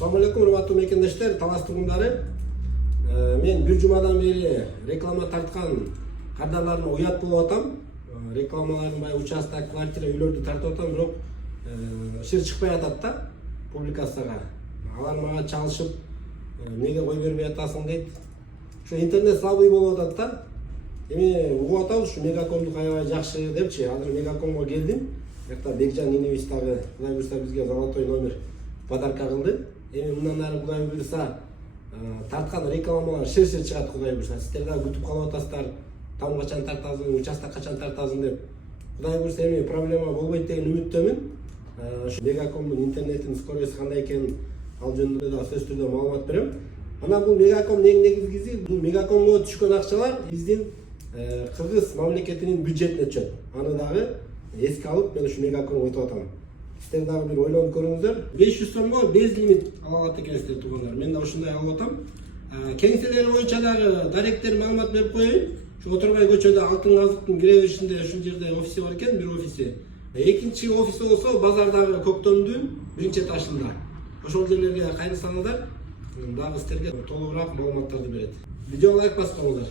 Assalamu алейкум, урматтуу мекендештер, Талас тургундары. Мен бир жумадан бери реклама тарткан кардарларыма уят болуп атам. Рекламаларын баягы участок, квартира, үйлөрдү тартып атам, бирок ишер чыкпай атат да публикацияга. Алар мага чалышып, неге кой бербей атасың дейт. Ошо интернет слабый болуп атат да. Эми угуп атабыз, ушу Мегакомду аябай жакшы депчи. Азыр Мегакомго келдим. Жакта Бекжан инебиз дагы Кудай буйрса бизге золотой номер подарка кылды. Эми мындан ары Кудай буйрса тарткан рекламалар шер чыгат Кудай буйрса. Сиздер дагы күтүп калып атасыздар. Там качан тартасың, участок качан тартасың деп. Кудай буйрса эми проблема болбойт деген үмүттөмүн. Ушу Мегакомдун интернетинин скорости кандай экенин ал жөнүндө да сөзсүз түрдө маалымат берем. Анан бул Мегаком негизгиси, бул Мегакомго түшкөн акчалар биздин Кыргыз мамлекетинин бюджетине түшөт. Аны дагы эске алып, мен ушу Мегакомго айтып атам. Сиздер дагы бир ойлонуп көрүңүздөр. 500 сомго без лимит ала алат экенсиздер туугандар. Мен да ушундай алып атам. Кеңселер боюнча дагы даректер маалымат берип коеюн. Ушу Оторбай көчөдө Алтын казыктын кире беришинде ушул жерде офиси бар экен, бир офиси. Экинчи офиси болсо базардагы Көктөмдүн биринчи этажында. Ошол жерлерге кайрылсаңыздар, дагы сиздерге толугураак маалыматтарды берет. Видеого лайк басып коюңуздар.